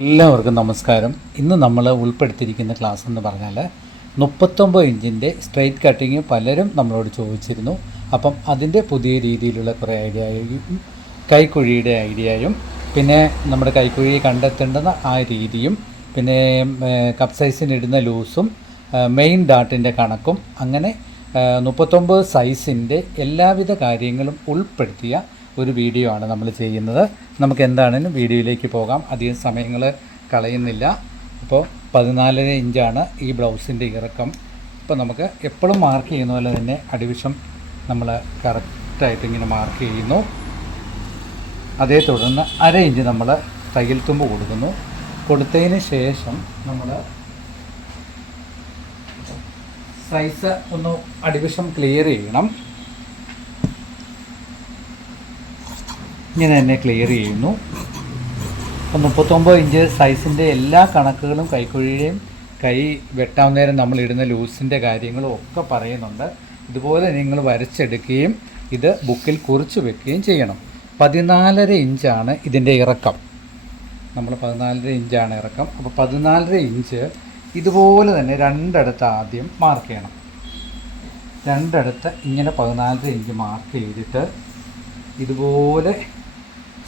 എല്ലാവർക്കും നമസ്കാരം. ഇന്ന് നമ്മൾ ഉൾപ്പെടുത്തിയിരിക്കുന്ന ക്ലാസ് എന്ന് പറഞ്ഞാൽ 39 ഇഞ്ചിൻ്റെ സ്ട്രെയിറ്റ് കട്ടിങ് പലരും നമ്മളോട് ചോദിച്ചിരുന്നു. അപ്പം അതിൻ്റെ പുതിയ രീതിയിലുള്ള കുറേ ഐഡിയയും കൈക്കുഴിയുടെ ഐഡിയയും പിന്നെ നമ്മുടെ കൈക്കുഴിയെ കണ്ടെത്തേണ്ടുന്ന ആ രീതിയും പിന്നെ കപ്പ് സൈസിനിടുന്ന ലൂസും മെയിൻ ഡാട്ടിൻ്റെ കണക്കും അങ്ങനെ 39 സൈസിൻ്റെ എല്ലാവിധ കാര്യങ്ങളും ഉൾപ്പെടുത്തിയ ഒരു വീഡിയോ ആണ് നമ്മൾ ചെയ്യുന്നത്. നമുക്ക് എന്താണെങ്കിലും വീഡിയോയിലേക്ക് പോകാം. അധികം സമയങ്ങൾ കളയുന്നില്ല. അപ്പോൾ 14.5 ഇഞ്ചാണ് ഈ ബ്ലൗസിൻ്റെ ഇറക്കം. ഇപ്പോൾ നമുക്ക് എപ്പോഴും മാർക്ക് ചെയ്യുന്ന പോലെ തന്നെ അടിവശം നമ്മൾ കറക്റ്റായിട്ട് ഇങ്ങനെ മാർക്ക് ചെയ്യുന്നു. അതേ തുടർന്ന് 1/2 ഇഞ്ച് നമ്മൾ തയ്യൽ തുമ്പ് കൊടുക്കുന്നു. കൊടുത്തതിന് ശേഷം നമ്മൾ സൈസ് ഒന്ന് അടിവശം ക്ലിയർ ചെയ്യണം. ഇങ്ങനെ തന്നെ ക്ലിയർ ചെയ്യുന്നു. അപ്പോൾ 39 ഇഞ്ച് സൈസിൻ്റെ എല്ലാ കണക്കുകളും കൈക്കുഴിയുടെയും കൈ വെട്ടാൻ നേരം നമ്മൾ ഇടുന്ന ലൂസിൻ്റെ കാര്യങ്ങളും ഒക്കെ പറയുന്നുണ്ട്. ഇതുപോലെ നിങ്ങൾ വരച്ചെടുക്കുകയും ഇത് ബുക്കിൽ കുറിച്ച് വെക്കുകയും ചെയ്യണം. 14.5 ഇഞ്ചാണ് ഇതിൻ്റെ ഇറക്കം. നമ്മൾ 14.5 ഇഞ്ചാണ് ഇറക്കം. അപ്പോൾ 14.5 ഇഞ്ച് ഇതുപോലെ തന്നെ രണ്ടിടത്ത് ആദ്യം മാർക്ക് ചെയ്യണം. രണ്ടിടത്ത് ഇങ്ങനെ 14.5 ഇഞ്ച് മാർക്ക് ചെയ്തിട്ട് ഇതുപോലെ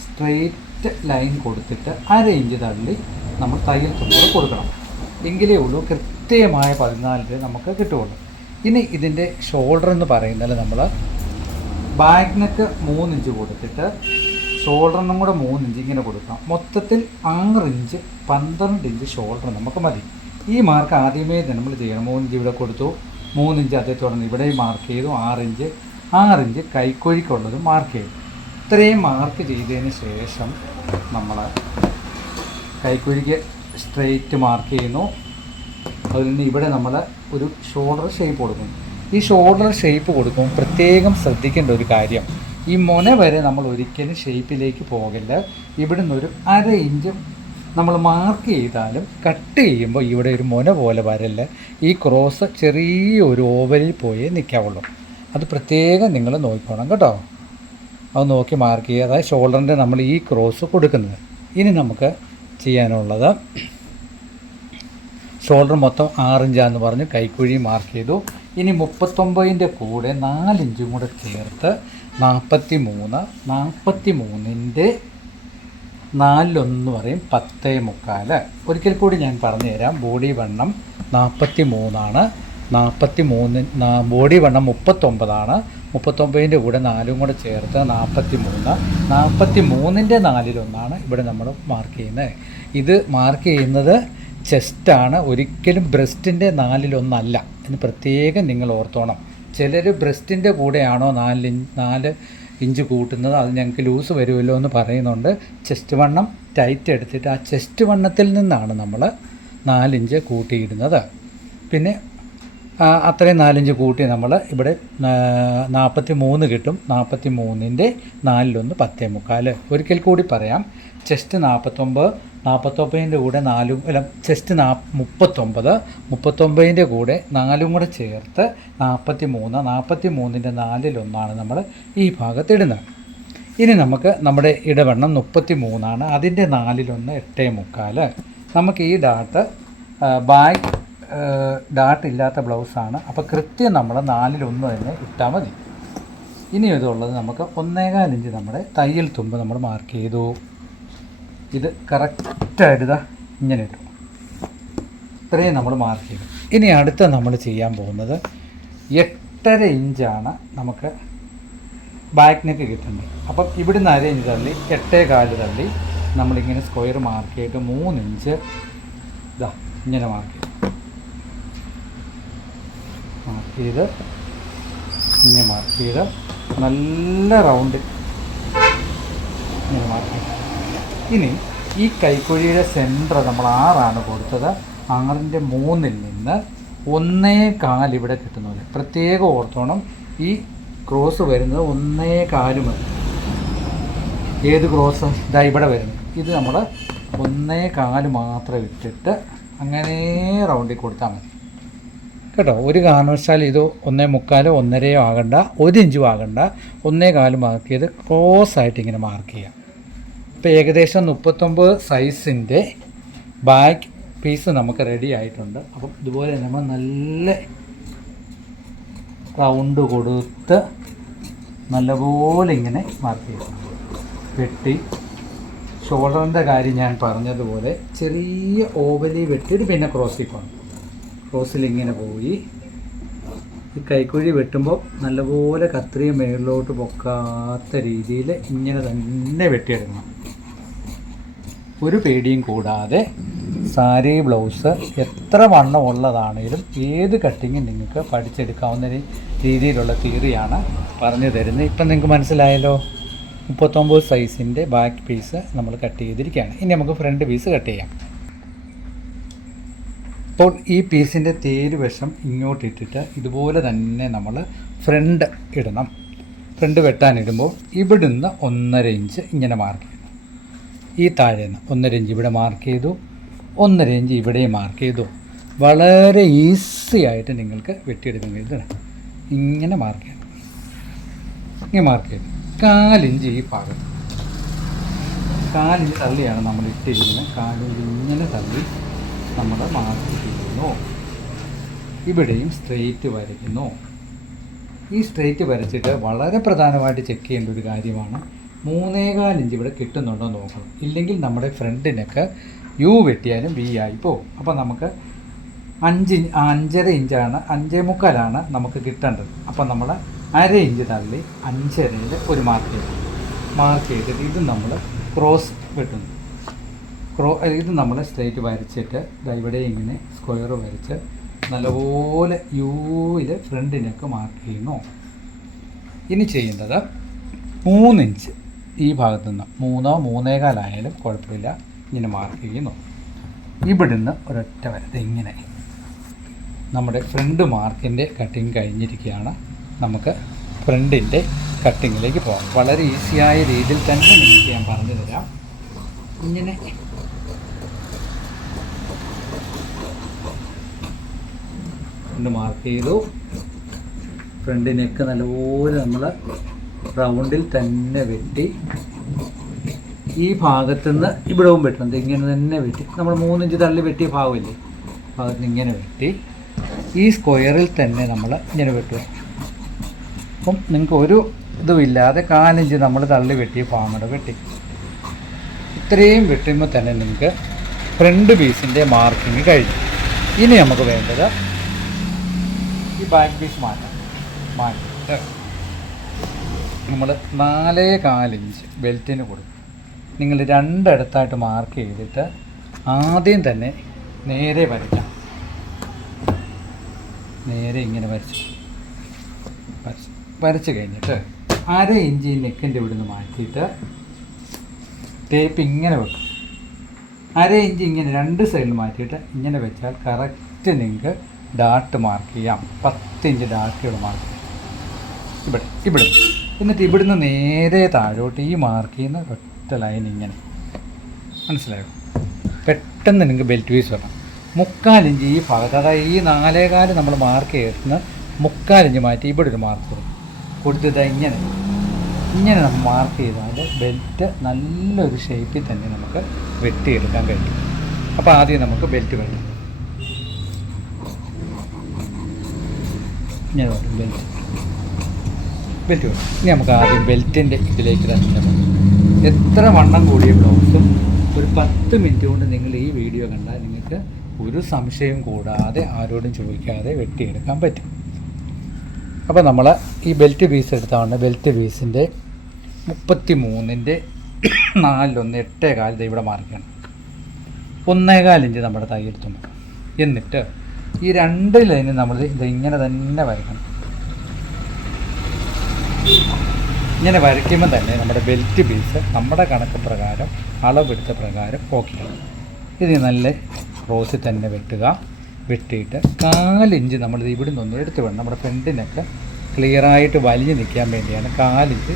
സ്ട്രെയിറ്റ് ലൈൻ കൊടുത്തിട്ട് 1/2 ഇഞ്ച് തള്ളി നമ്മൾ തയ്യൽ തുമ്പ് കൊടുക്കണം. എങ്കിലേ ഉള്ളൂ കൃത്യമായ 14 നമുക്ക് കിട്ടുകയുള്ളൂ. ഇനി ഇതിൻ്റെ ഷോൾഡർ എന്ന് പറയുന്നത് നമ്മൾ ബാക്ക് നെക്ക് 3 ഇഞ്ച് കൊടുത്തിട്ട് ഷോൾഡറിനും കൂടെ 3 ഇഞ്ച് ഇങ്ങനെ കൊടുക്കാം. മൊത്തത്തിൽ 6 ഇഞ്ച് 12 ഇഞ്ച് ഷോൾഡർ നമുക്ക് മതി. ഈ മാർക്ക് ആദ്യമേ തന്നെ നമ്മൾ ചെയ്യണം. 3 ഇഞ്ച് ഇവിടെ കൊടുത്തു, 3 ഇഞ്ച് അതേ തുടർന്ന് ഇവിടെയും മാർക്ക് ചെയ്തു, 6 ഇഞ്ച് കൈക്കുഴിക്കുള്ളതും മാർക്ക് ചെയ്തു. ഇത്രയും മാർക്ക് ചെയ്തതിന് ശേഷം നമ്മൾ കൈക്കുഴിക്ക് സ്ട്രെയിറ്റ് മാർക്ക് ചെയ്യുന്നു. അതിൽ നിന്ന് ഇവിടെ നമ്മൾ ഒരു ഷോൾഡർ ഷേപ്പ് കൊടുക്കുന്നു. ഈ ഷോൾഡർ ഷേപ്പ് കൊടുക്കുമ്പോൾ പ്രത്യേകം ശ്രദ്ധിക്കേണ്ട ഒരു കാര്യം, ഈ മുന വരെ നമ്മൾ ഒരിക്കലും ഷേപ്പിലേക്ക് പോകില്ല. ഇവിടെ നിന്നൊരു 1/2 ഇഞ്ച് നമ്മൾ മാർക്ക് ചെയ്താലും കട്ട് ചെയ്യുമ്പോൾ ഇവിടെ ഒരു മുന പോലെ വരല്ല. ഈ ക്രോസ് ചെറിയൊരു ഓവലിൽ പോയേ നിൽക്കാവുള്ളൂ. അത് പ്രത്യേകം നിങ്ങൾ നോക്കിക്കോണം കേട്ടോ. അത് നോക്കി മാർക്ക് ചെയ്യുക. അതായത് ഷോൾഡറിൻ്റെ നമ്മൾ ഈ ക്രോസ് കൊടുക്കുന്നത്. ഇനി നമുക്ക് ചെയ്യാനുള്ളത് ഷോൾഡർ മൊത്തം 6 ഇഞ്ചാന്ന് പറഞ്ഞ് കൈക്കുഴി മാർക്ക് ചെയ്തു. ഇനി 39ൻ്റെ കൂടെ 4 ഇഞ്ചും കൂടെ ചേർത്ത് 43, 43ൻ്റെ 4 പറയും 10.25. ഒരിക്കൽ കൂടി ഞാൻ പറഞ്ഞു തരാം. ബോഡി വണ്ണം 43 43 ബോഡി വണ്ണം 39 39ൻ്റെ കൂടെ 4 കൂടെ ചേർത്ത് 43 43ൻ്റെ 4 ഇവിടെ നമ്മൾ മാർക്ക് ചെയ്യുന്നത്. ഇത് മാർക്ക് ചെയ്യുന്നത് ചെസ്റ്റാണ്, ഒരിക്കലും ബ്രസ്റ്റിൻ്റെ 4 എന്ന് പ്രത്യേകം നിങ്ങൾ ഓർത്തോണം. ചിലർ ബ്രസ്റ്റിൻ്റെ കൂടെയാണോ 4 ഇഞ്ച് കൂട്ടുന്നത്, അത് ഞങ്ങൾക്ക് ലൂസ് വരുമല്ലോ എന്ന് പറയുന്നുണ്ട്. ചെസ്റ്റ് വണ്ണം ടൈറ്റ് എടുത്തിട്ട് ആ ചെസ്റ്റ് വണ്ണത്തിൽ നിന്നാണ് നമ്മൾ 4 ഇഞ്ച് കൂട്ടിയിടുന്നത്. പിന്നെ അത്രയും 4 ഇഞ്ച് കൂട്ടി നമ്മൾ ഇവിടെ 43 കിട്ടും. 43ൻ്റെ 4 10.25. ഒരിക്കൽ കൂടി പറയാം. ചെസ്റ്റ് 49, 49ൻ്റെ കൂടെ 4 ചെസ്റ്റ് 39, 39ൻ്റെ കൂടെ 4 കൂടെ ചേർത്ത് 43, 43ൻ്റെ 4 നമ്മൾ ഈ ഭാഗത്തിടുന്നത്. ഇനി നമുക്ക് നമ്മുടെ ഇടവണ്ണം 33, അതിൻ്റെ 4 8.25. നമുക്ക് ഈ ഡാട്ട് ബാക്ക് ഡാട്ട് ഇല്ലാത്ത ബ്ലൗസാണ്. അപ്പോൾ കൃത്യം നമ്മൾ 4 തന്നെ ഇട്ടാൽ മതി. ഇനി ഇതുള്ളത് നമുക്ക് 1.25 ഇഞ്ച് നമ്മുടെ തയ്യൽ തുമ്പ് നമ്മൾ മാർക്ക് ചെയ്തു. ഇത് കറക്റ്റായിട്ട് ഇങ്ങനെ ഇട്ടു. ഇത്രയും നമ്മൾ മാർക്ക് ചെയ്തു. ഇനി അടുത്ത നമ്മൾ ചെയ്യാൻ പോകുന്നത് 8.5 ഇഞ്ചാണ് നമുക്ക് ബാക്ക് നെക്ക് കിട്ടുന്നത്. അപ്പം ഇവിടുന്ന് 1/2 ഇഞ്ച് തള്ളി 8.25 തള്ളി നമ്മളിങ്ങനെ സ്ക്വയർ മാർക്ക് ചെയ്തിട്ട് 3 ഇഞ്ച് ഇതാ ഇങ്ങനെ മാർക്ക് ചെയ്ത് ഇങ്ങനെ മാർക്ക് ചെയ്ത് നല്ല റൗണ്ട് ഇങ്ങനെ മാർക്ക് ചെയ്ത്. ഇനി ഈ കൈക്കുഴിയുടെ സെൻറ്റർ നമ്മൾ 6 കൊടുത്തത്. 6ൻ്റെ 3 നിന്ന് 1.25 ഇവിടെ കിട്ടുന്നില്ല. പ്രത്യേകം ഓർത്തോണം. ഈ ക്രോസ് വരുന്നത് 1.25 മതി. ഏത് ക്രോസ് ഇതാ ഇവിടെ വരുന്നത്. ഇത് നമ്മൾ 1.25 മാത്രം ഇട്ടിട്ട് അങ്ങനെ റൗണ്ടിൽ കൊടുത്താൽ മതി കേട്ടോ. ഒരു കാരണവശാലും ഇത് 1.25 1.5 ആകണ്ട, 1 ഇഞ്ചും ആകണ്ട. 1.25 മാർക്ക് ചെയ്ത് ക്രോസ് ആയിട്ട് ഇങ്ങനെ മാർക്ക് ചെയ്യാം. ഇപ്പോൾ ഏകദേശം 39 സൈസിൻ്റെ ബാക്ക് പീസ് നമുക്ക് റെഡി ആയിട്ടുണ്ട്. അപ്പം ഇതുപോലെ നമ്മൾ നല്ല റൗണ്ട് കൊടുത്ത് നല്ലപോലെ ഇങ്ങനെ മാർക്ക് ചെയ്യണം. വെട്ടി ഷോൾഡറിൻ്റെ കാര്യം ഞാൻ പറഞ്ഞതുപോലെ ചെറിയ ഓവലി വെട്ടിയിട്ട് പിന്നെ ക്രോസിൽ പോകണം. ക്രോസിൽ ഇങ്ങനെ പോയി ഈ കൈക്കുഴി വെട്ടുമ്പോൾ നല്ലപോലെ കത്രിക മേളിലോട്ട് പൊക്കാത്ത രീതിയിൽ ഇങ്ങനെ തന്നെ വെട്ടിയെടുക്കണം. ഒരു പേടിയും കൂടാതെ സാരി ബ്ലൗസ് എത്ര വണ്ണം ഉള്ളതാണേലും ഏത് കട്ടിങ്ങും നിങ്ങൾക്ക് പഠിച്ചെടുക്കാവുന്ന രീതിയിലുള്ള തിയറിയാണ് പറഞ്ഞു തരുന്നത്. ഇപ്പം നിങ്ങൾക്ക് മനസ്സിലായല്ലോ. 39 സൈസിൻ്റെ ബാക്ക് പീസ് നമ്മൾ കട്ട് ചെയ്തിരിക്കുകയാണ്. ഇനി നമുക്ക് ഫ്രണ്ട് പീസ് കട്ട് ചെയ്യാം. അപ്പോൾ ഈ പീസിൻ്റെ തേര് വശം ഇങ്ങോട്ടിട്ടിട്ട് ഇതുപോലെ തന്നെ നമ്മൾ ഫ്രണ്ട് ഇടണം. ഫ്രണ്ട് വെട്ടാനിടുമ്പോൾ ഇവിടുന്ന് 1.5 ഇഞ്ച് ഇങ്ങനെ മാർക്ക് ചെയ്യണം. ഈ താഴെ നിന്ന് 1.5 ഇഞ്ച് ഇവിടെ മാർക്ക് ചെയ്തു, 1.5 ഇഞ്ച് ഇവിടെയും മാർക്ക് ചെയ്തു. വളരെ ഈസി ആയിട്ട് നിങ്ങൾക്ക് വെട്ടിയെടുക്കാൻ കഴിയുന്നത്. ഇങ്ങനെ മാർക്ക് ചെയ്യണം. ഇങ്ങനെ മാർക്ക് ചെയ്തു 4 ഇഞ്ച് ഈ ഭാഗത്ത് 4 ഇഞ്ച് തള്ളിയാണ് നമ്മൾ ഇട്ടിരിക്കുന്നത്. 4 ഇഞ്ച് ഇങ്ങനെ തള്ളി നമ്മൾ മാർക്ക് ചെയ്യുന്നു. ഇവിടെയും സ്ട്രെയിറ്റ് വരയ്ക്കുന്നു. ഈ സ്ട്രെയിറ്റ് വരച്ചിട്ട് വളരെ പ്രധാനമായിട്ട് ചെക്ക് ചെയ്യേണ്ട ഒരു കാര്യമാണ് 3.25 ഇഞ്ച് ഇവിടെ കിട്ടുന്നുണ്ടോ എന്ന് നോക്കണം. ഇല്ലെങ്കിൽ നമ്മുടെ ഫ്രണ്ടിനൊക്കെ യു വെട്ടിയാലും വി ആയി പോകും. അപ്പോൾ നമുക്ക് 5.5 ഇഞ്ചാണ് 5.25 നമുക്ക് കിട്ടേണ്ടത്. അപ്പോൾ നമ്മൾ 1/2 ഇഞ്ച് തള്ളി 5.5-ൽ ഒരു മാർക്ക് ചെയ്തു. മാർക്ക് ചെയ്തിട്ട് ഇത് നമ്മൾ ക്രോസ് വെട്ടുന്നു. ഇത് നമ്മൾ സ്ട്രെയിറ്റ് വരച്ചിട്ട് ഇവിടെ ഇങ്ങനെ സ്ക്വയർ വരച്ച് നല്ലപോലെ യുവിൽ ഫ്രണ്ടിനൊക്കെ മാർക്ക് ചെയ്യുന്നു. ഇനി ചെയ്യേണ്ടത് 3 ഇഞ്ച് ഈ ഭാഗത്തു നിന്ന് 3.25 ആയാലും കുഴപ്പമില്ല. ഇങ്ങനെ മാർക്ക് ചെയ്യുന്നു. ഇവിടുന്ന് ഒരൊറ്റ വരത് ഇങ്ങനെ നമ്മുടെ ഫ്രണ്ട് മാർക്കിൻ്റെ കട്ടിങ് കഴിഞ്ഞിരിക്കുകയാണ്. നമുക്ക് ഫ്രണ്ടിൻ്റെ കട്ടിങ്ങിലേക്ക് പോകാം. വളരെ ഈസിയായ രീതിയിൽ തന്നെ നിങ്ങൾക്ക് ഞാൻ പറഞ്ഞു തരാം. ഇങ്ങനെ ഫ്രണ്ട് മാർക്ക് ചെയ്തു. ഫ്രണ്ട് നെക്ക് നല്ലപോലെ നമ്മൾ റൗണ്ടിൽ തന്നെ വെട്ടി ഈ ഭാഗത്തുനിന്ന് ഇവിടവും വെട്ടണം. ഇങ്ങനെ തന്നെ വെട്ടി നമ്മൾ 3 ഇഞ്ച് തള്ളി വെട്ടിയ ഭാഗമില്ലേ, ഭാഗത്തുനിന്ന് ഇങ്ങനെ വെട്ടി ഈ സ്ക്വയറിൽ തന്നെ നമ്മൾ ഇങ്ങനെ വെട്ടുക. അപ്പം നിങ്ങൾക്ക് ഒരു ഇതുമില്ലാതെ 4 ഇഞ്ച് നമ്മൾ തള്ളി വെട്ടിയ ഭാഗം വെട്ടി. ഇത്രയും വെട്ടുമ്പോൾ തന്നെ നിങ്ങൾക്ക് ഫ്രണ്ട് പീസിൻ്റെ മാർക്കിങ് കഴിഞ്ഞു. ഇനി നമുക്ക് വേണ്ടത് ഈ ബാക്ക് പീസ് മാറ്റിയിട്ട് നമ്മൾ 4.25 ഇഞ്ച് ബെൽറ്റിന് കൊടുക്കും. നിങ്ങൾ 2 ഇടത്തായിട്ട് മാർക്ക് ചെയ്തിട്ട് ആദ്യം തന്നെ നേരെ വരയ്ക്കാം. നേരെ ഇങ്ങനെ വരച്ച് കഴിഞ്ഞിട്ട് 1/2 ഇഞ്ച് നെക്കിൻ്റെ ഇവിടുന്ന് മാറ്റിയിട്ട് ടേപ്പ് ഇങ്ങനെ വെക്കും. 1/2 ഇഞ്ച് ഇങ്ങനെ 2 സൈഡിൽ മാറ്റിയിട്ട് ഇങ്ങനെ വെച്ചാൽ കറക്റ്റ് നിങ്ങൾക്ക് ഡാട്ട് മാർക്ക് ചെയ്യാം. 10 ഇഞ്ച് ഡാട്ടുകൾ മാർക്ക് ചെയ്യാം ഇവിടെ. എന്നിട്ട് ഇവിടുന്ന് നേരെ താഴോട്ട് ഈ മാർക്ക് ചെയ്യുന്ന ഒറ്റ ലൈൻ ഇങ്ങനെ. മനസ്സിലായോ? പെട്ടെന്ന് നിങ്ങൾക്ക് ബെൽറ്റ് പീസ് വരണം. 3/4 ഇഞ്ച് ഈ ഭാഗത്ത്, അതായത് ഈ 4.25 നമ്മൾ മാർക്ക് ചെയ്യുന്ന 3/4 ഇഞ്ച് മാറ്റി ഇവിടെ ഒരു മാർക്ക് കൊടുത്തിട്ട് ഇങ്ങനെ നമ്മൾ മാർക്ക് ചെയ്താൽ ബെൽറ്റ് നല്ലൊരു ഷേപ്പിൽ തന്നെ നമുക്ക് വെട്ടിയെടുക്കാൻ കഴിയും. അപ്പോൾ ആദ്യം നമുക്ക് ബെൽറ്റ് വേണം. ഇങ്ങനെ വേണം ബെൽറ്റ് വേണം. ഇനി നമുക്ക് ആദ്യം ബെൽറ്റിൻ്റെ ഇതിലേക്ക് തന്നെ എത്ര വണ്ണം കൂടിയ ബ്ലൗസും ഒരു 10 മിനിറ്റ് കൊണ്ട് നിങ്ങൾ ഈ വീഡിയോ കണ്ടാൽ നിങ്ങൾക്ക് ഒരു സംശയം കൂടാതെ ആരോടും ചോദിക്കാതെ വെട്ടിയെടുക്കാൻ പറ്റും. അപ്പോൾ നമ്മൾ ഈ ബെൽറ്റ് പീസ് എടുത്താണ് ബെൽറ്റ് പീസിൻ്റെ 33-ൻ്റെ 4/1 8.25 ഇവിടെ മാർക്കണം. 1.25 ഇഞ്ച് നമ്മുടെ തയ്യൽ തുമ്പ്. എന്നിട്ട് ഈ 2 ലൈന് നമ്മൾ ഇത് ഇങ്ങനെ തന്നെ വരയ്ക്കണം. ഇങ്ങനെ വരയ്ക്കുമ്പോൾ തന്നെ നമ്മുടെ ബെൽറ്റ് പീസ് നമ്മുടെ കണക്ക് പ്രകാരം അളവെടുത്ത പ്രകാരം ഓക്കെയാണ്. ഇത് നല്ല ക്രോസിൽ തന്നെ വെട്ടിയിട്ട് 4 ഇഞ്ച് നമ്മൾ ഇവിടെ നിന്നൊന്ന് എടുത്ത് വേണം. നമ്മുടെ ഫ്രണ്ടിനൊക്കെ ക്ലിയറായിട്ട് വലിഞ്ഞ് നിൽക്കാൻ വേണ്ടിയാണ് 4 ഇഞ്ച്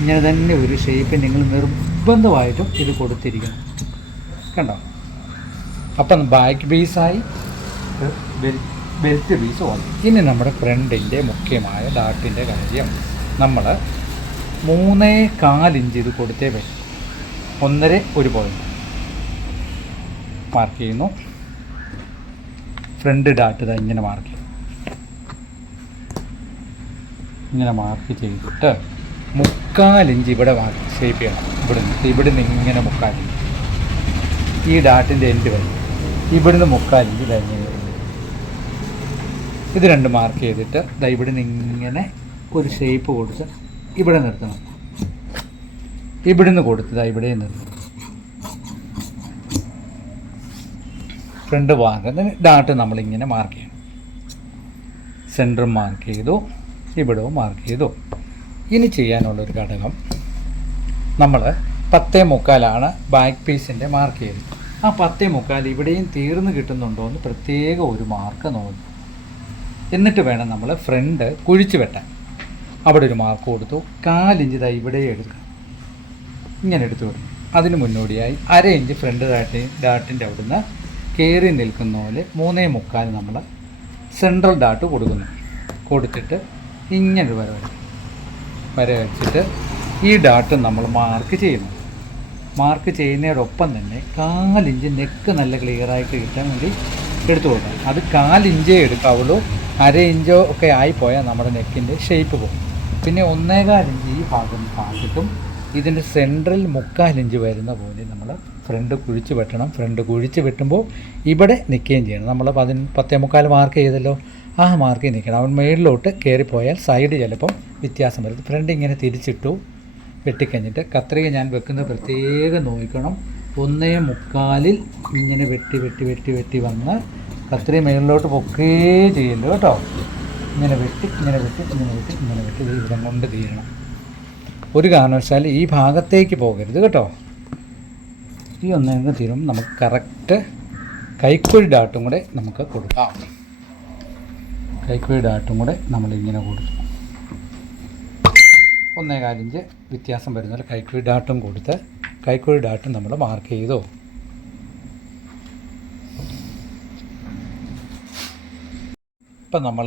ഇങ്ങനെ തന്നെ ഒരു ഷേപ്പ് നിങ്ങൾ നിർബന്ധമായിട്ടും ഇത് കൊടുത്തിരിക്കണം. കണ്ടോ? അപ്പം ബാക്ക് പീസായി ബെൽറ്റ് പീസ് ഓൺ. ഇനി നമ്മുടെ ഫ്രണ്ടിൻ്റെ മുഖ്യമായ ഡാട്ടിൻ്റെ കാര്യം നമ്മൾ 3.25 ഇഞ്ച് ഇത് കൊടുത്തേ പറ്റും. 1.5 ഒരു പോയിൻ്റ് മാർക്ക് ചെയ്യുന്നു. ഫ്രണ്ട് ഡാട്ട് ഇതാ ഇങ്ങനെ മാർക്ക് ചെയ്യും. ഇങ്ങനെ മാർക്ക് ചെയ്തിട്ട് 3/4 ഇഞ്ച് ഇവിടെ ഷേപ്പ് ചെയ്യണം. ഇവിടുന്ന് ഇങ്ങനെ 3/4 ഇഞ്ച് ഈ ഡാട്ടിൻ്റെ എൻഡ് വരും. ഇവിടുന്ന് 3/4 ഇഞ്ച് കഴിഞ്ഞ് ഇത് രണ്ട് മാർക്ക് ചെയ്തിട്ട് ഇവിടുന്ന് ഇങ്ങനെ ഒരു ഷേപ്പ് കൊടുത്ത് ഇവിടെ നിർത്തണം. ഇവിടുന്ന് കൊടുത്ത് ഇവിടെ നിർത്തണം. ഫ്രണ്ട് ഭാഗത്ത് ഡാട്ട് നമ്മളിങ്ങനെ മാർക്ക് ചെയ്യണം. സെൻറ്ററും മാർക്ക് ചെയ്തു, ഇവിടവും മാർക്ക് ചെയ്തു. ഇനി ചെയ്യാനുള്ളൊരു ഘടകം, നമ്മൾ 10/3 ബാക്ക് പീസിൻ്റെ മാർക്ക് ചെയ്തത്. ആ 10/3 ഇവിടെയും തീർന്ന് കിട്ടുന്നുണ്ടോ എന്ന് പ്രത്യേകം ഒരു മാർക്ക് നോക്കി. എന്നിട്ട് വേണം നമ്മൾ ഫ്രണ്ട് കുഴിച്ച് വെട്ടാൻ. അവിടെ ഒരു മാർക്ക് കൊടുത്തു. 1/4 ഇഞ്ച് ഇവിടെ എടുക്കണം. ഇങ്ങനെ എടുത്തു വിടും. അതിന് മുന്നോടിയായി 1/2 ഇഞ്ച് ഫ്രണ്ട് ഡാട്ടിൻ്റെ അവിടുന്ന് കയറി നിൽക്കുന്ന പോലെ 3/4 നമ്മൾ സെൻട്രൽ ഡാട്ട് കൊടുക്കുന്നു. കൊടുത്തിട്ട് ഇങ്ങനെ വര വരച്ചിട്ട് ഈ ഡാട്ട് നമ്മൾ മാർക്ക് ചെയ്യുന്നു. മാർക്ക് ചെയ്യുന്നതിനോടൊപ്പം തന്നെ 1/4 ഇഞ്ച് നെക്ക് നല്ല ക്ലിയറായിട്ട് കിട്ടാൻ വേണ്ടി എടുത്തു കൊടുക്കണം. അത് 1/4 ഇഞ്ചേ എടുക്കാവുള്ളൂ. 1/2 ഇഞ്ചോ ഒക്കെ ആയിപ്പോയാൽ നമ്മുടെ നെക്കിൻ്റെ ഷേപ്പ് പോകും. പിന്നെ 1/4 ഇഞ്ച് ഈ ഭാഗത്തും ഇതിൻ്റെ സെൻട്രൽ 3/4 ഇഞ്ച് വരുന്ന പോലെ നമ്മൾ ഫ്രണ്ട് കുഴിച്ച് വെട്ടണം. ഫ്രണ്ട് കുഴിച്ച് വെട്ടുമ്പോൾ ഇവിടെ നിൽക്കുകയും ചെയ്യണം. നമ്മൾ 10/3 മാർക്ക് ചെയ്തല്ലോ, ആ മാർക്കിൽ നിൽക്കണം. അവൻ മേളിലോട്ട് കയറിപ്പോയാൽ സൈഡ് ചിലപ്പം വ്യത്യാസം വരും. ഫ്രണ്ട് ഇങ്ങനെ തിരിച്ചിട്ടു വെട്ടിക്കഴിഞ്ഞിട്ട് കത്രിക ഞാൻ വെക്കുന്നത് പ്രത്യേകം നോക്കണം. 1/3 ഇങ്ങനെ വെട്ടി വന്ന് കത്രിക മേളിലോട്ട് പൊക്കേ ചെയ്യല്ലോ കേട്ടോ. ഇങ്ങനെ വെട്ടി ഇവിടം കൊണ്ട് തീരണം. ഒരു കാരണവശാലും ഈ ഭാഗത്തേക്ക് പോകരുത് കേട്ടോ. ഈ 1 തീരും. നമുക്ക് കറക്റ്റ് കൈക്കുഴി ഡാട്ടും കൂടെ നമുക്ക് കൊടുക്കാം. കൈക്കുഴി ഡാട്ടും കൂടെ നമ്മളിങ്ങനെ കൊടുത്തു. 1/4 ഇഞ്ച് വ്യത്യാസം വരുന്ന കൈക്കുഴി ഡാട്ടും കൊടുത്ത് കൈക്കുഴി ഡാട്ടും നമ്മൾ മാർക്ക് ചെയ്തു. ഇപ്പം നമ്മൾ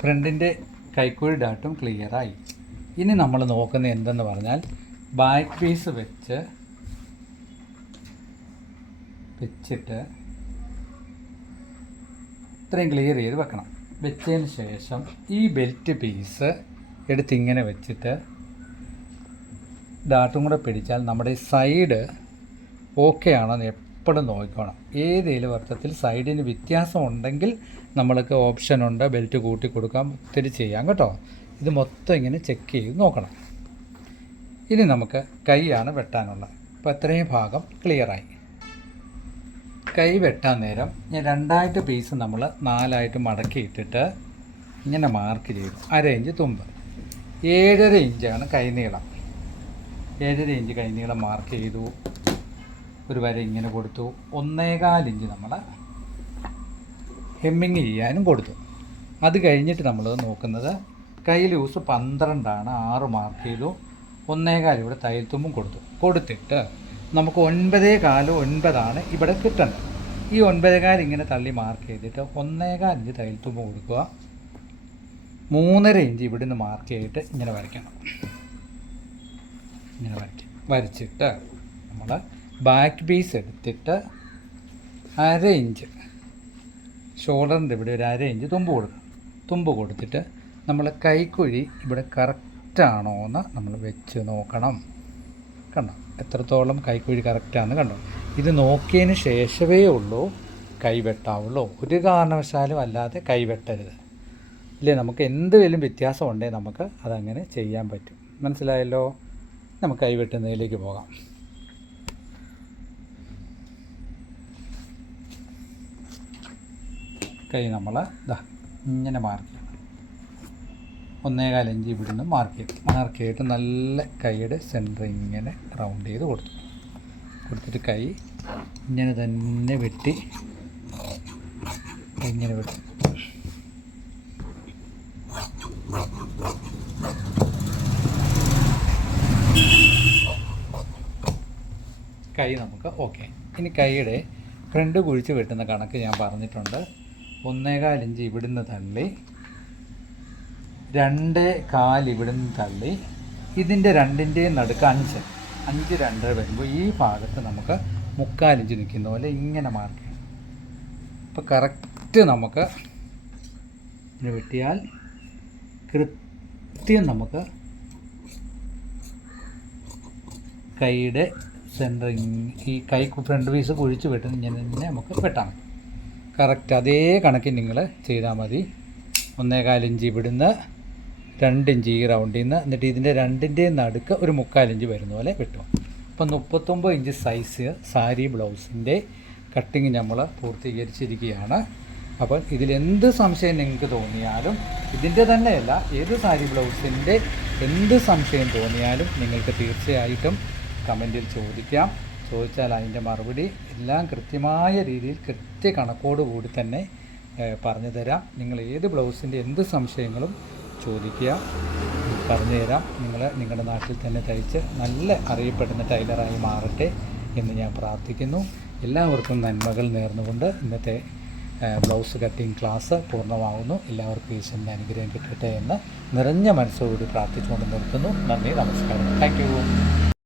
ഫ്രണ്ടിൻ്റെ കൈക്കുഴി ഡാട്ടും ക്ലിയറായി. ഇനി നമ്മൾ നോക്കുന്നത് എന്തെന്ന് പറഞ്ഞാൽ ബാക്ക് പീസ് വെച്ചിട്ട് ഇത്രയും ക്ലിയർ ചെയ്ത് വെക്കണം. വെച്ചതിന് ശേഷം ഈ ബെൽറ്റ് പീസ് എടുത്ത് ഇങ്ങനെ വെച്ചിട്ട് ഡാട്ടും കൂടെ പിടിച്ചാൽ നമ്മുടെ സൈഡ് ഓക്കെ ആണെന്ന് എപ്പോഴും നോക്കണം. ഏതെങ്കിലും അർത്ഥത്തിൽ സൈഡിന് വ്യത്യാസം ഉണ്ടെങ്കിൽ നമ്മൾക്ക് ഓപ്ഷനുണ്ട്, ബെൽറ്റ് കൂട്ടി കൊടുക്കാം, ഒത്തിരി ചെയ്യാം കേട്ടോ. ഇത് മൊത്തം ഇങ്ങനെ ചെക്ക് ചെയ്ത് നോക്കണം. ഇനി നമുക്ക് കൈയാണ് വെട്ടാനുള്ളത്. അപ്പോൾ ഇത്രയും ഭാഗം ക്ലിയറായി. കൈ വെട്ടാൻ നേരം ഞാൻ 2 പീസ് നമ്മൾ 4 മടക്കിയിട്ടിട്ട് ഇങ്ങനെ മാർക്ക് ചെയ്തു. 1/2 ഇഞ്ച് തുമ്പ്, 7.5 ഇഞ്ചാണ് കൈനീളം. 7.5 ഇഞ്ച് കൈനീളം മാർക്ക് ചെയ്തു. ഒരു വര ഇങ്ങനെ കൊടുത്തു. 1/4 ഇഞ്ച് നമ്മൾ ഹെമ്മിങ് ചെയ്യാനും കൊടുത്തു. അത് കഴിഞ്ഞിട്ട് നമ്മൾ നോക്കുന്നത് കൈ ലൂസ് 12 6 മാർക്ക് ചെയ്തു. 1/4 ഇവിടെ തയ്യൽ തുമ്പും കൊടുത്തിട്ട് നമുക്ക് 9.4 ഇവിടെ കിട്ടേണ്ടത്. ഈ 9.4 ഇങ്ങനെ തള്ളി മാർക്ക് ചെയ്തിട്ട് 1/4 ഇഞ്ച് തയ്യൽ തുമ്പ് കൊടുക്കുക. 3.5 ഇഞ്ച് ഇവിടുന്ന് മാർക്ക് ചെയ്തിട്ട് ഇങ്ങനെ വരയ്ക്കണം. ഇങ്ങനെ വരച്ചിട്ട് നമ്മൾ ബാക്ക് പീസ് എടുത്തിട്ട് 1/2 ഇഞ്ച് ഷോൾഡറിൻ്റെ ഇവിടെ ഒരു 1/2 ഇഞ്ച് തുമ്പ് കൊടുത്തിട്ട് നമ്മൾ കൈക്കുഴി ഇവിടെ കറക്റ്റാണോ എന്ന് നമ്മൾ വെച്ച് നോക്കണം. കണ്ടോ എത്രത്തോളം കൈക്കുഴി കറക്റ്റാണെന്ന് കണ്ടോ. ഇത് നോക്കിയതിന് ശേഷമേ ഉള്ളൂ കൈ വെട്ടാവുള്ളൂ. ഒരു കാരണവശാലും അല്ലാതെ കൈ വെട്ടരുത്. ഇല്ലേ, നമുക്ക് എന്തെങ്കിലും വ്യത്യാസം ഉണ്ടെങ്കിൽ നമുക്ക് അതങ്ങനെ ചെയ്യാൻ പറ്റും. മനസ്സിലായല്ലോ. നമുക്ക് കൈ വെട്ടുന്നതിലേക്ക് പോകാം. കൈ നമ്മൾ ഇങ്ങനെ മാർക്ക് ചെയ്യണം. 1/4 ഇഞ്ച് ഇവിടുന്ന് മാർക്ക് ചെയ്തിട്ട് നല്ല കൈയുടെ സെൻറ്റർ ഇങ്ങനെ റൗണ്ട് ചെയ്ത് കൊടുത്തിട്ട് കൈ ഇങ്ങനെ തന്നെ വെട്ടി ഇങ്ങനെ വെട്ടി കൈ നമുക്ക് ഓക്കെ. ഇനി കൈയുടെ ഫ്രണ്ട് കുഴിച്ച് വെട്ടുന്ന കണക്ക് ഞാൻ പറഞ്ഞിട്ടുണ്ട്. 1/4 ഇഞ്ച് ഇവിടുന്ന് തള്ളി, 2.4 ഇവിടുന്ന് തള്ളി, ഇതിൻ്റെ രണ്ടിൻ്റെയും നടുക്ക് 5 2 വരുമ്പോൾ ഈ ഭാഗത്ത് നമുക്ക് 3/4 ഇഞ്ച് നിൽക്കുന്ന പോലെ ഇങ്ങനെ മാർക്ക് ചെയ്യണം. അപ്പോൾ കറക്റ്റ് നമുക്ക് ഇങ്ങനെ വെട്ടിയാൽ കൃത്യം നമുക്ക് കൈയുടെ സെൻറ്ററിങ് ഈ കൈ ഫ്രണ്ട് പീസ് കുഴിച്ച് വെട്ടുന്ന ഇങ്ങനെ തന്നെ നമുക്ക് വെട്ടാൻ പറ്റും. കറക്റ്റ് അതേ കണക്കിന് നിങ്ങൾ ചെയ്താൽ മതി. 1/4 ഇഞ്ച് ഇവിടുന്ന് 2 ഇഞ്ച് ഈ റൗണ്ടിൽ നിന്ന്, എന്നിട്ട് ഇതിൻ്റെ രണ്ടിൻ്റെയും നടുക്ക് ഒരു 3/4 ഇഞ്ച് വരുന്ന പോലെ വെട്ടും. അപ്പം 39 ഇഞ്ച് സൈസ് സാരി ബ്ലൗസിൻ്റെ കട്ടിങ് നമ്മൾ പൂർത്തീകരിച്ചിരിക്കുകയാണ്. അപ്പം ഇതിലെന്ത് സംശയം നിങ്ങൾക്ക് തോന്നിയാലും, ഇതിൻ്റെ തന്നെയല്ല ഏത് സാരി ബ്ലൗസിൻ്റെ എന്ത് സംശയം തോന്നിയാലും നിങ്ങൾക്ക് തീർച്ചയായിട്ടും കമൻറ്റിൽ ചോദിക്കാം. ചോദിച്ചാൽ അതിൻ്റെ മറുപടി എല്ലാം കൃത്യമായ രീതിയിൽ കണക്കോട് കൂടി തന്നെ പറഞ്ഞു തരാം. നിങ്ങൾ ഏത് ബ്ലൗസിൻ്റെ എന്ത് സംശയങ്ങളും ചോദിക്കുക, പറഞ്ഞു തരാം. നിങ്ങളുടെ നാട്ടിൽ തന്നെ തയ്ച്ച് നല്ല അറിയപ്പെടുന്ന ടൈലറായി മാറട്ടെ എന്ന് ഞാൻ പ്രാർത്ഥിക്കുന്നു. എല്ലാവർക്കും നന്മകൾ നേർന്നുകൊണ്ട് ഇന്നത്തെ ബ്ലൗസ് കട്ടിങ് ക്ലാസ് പൂർണ്ണമാകുന്നു. എല്ലാവർക്കും ഈശ്വരൻ്റെ അനുഗ്രഹം കിട്ടട്ടെ എന്ന് നിറഞ്ഞ മനസ്സോടുകൂടി പ്രാർത്ഥിച്ചുകൊണ്ട് നിർത്തുന്നു. നന്ദി, നമസ്കാരം. Thank you.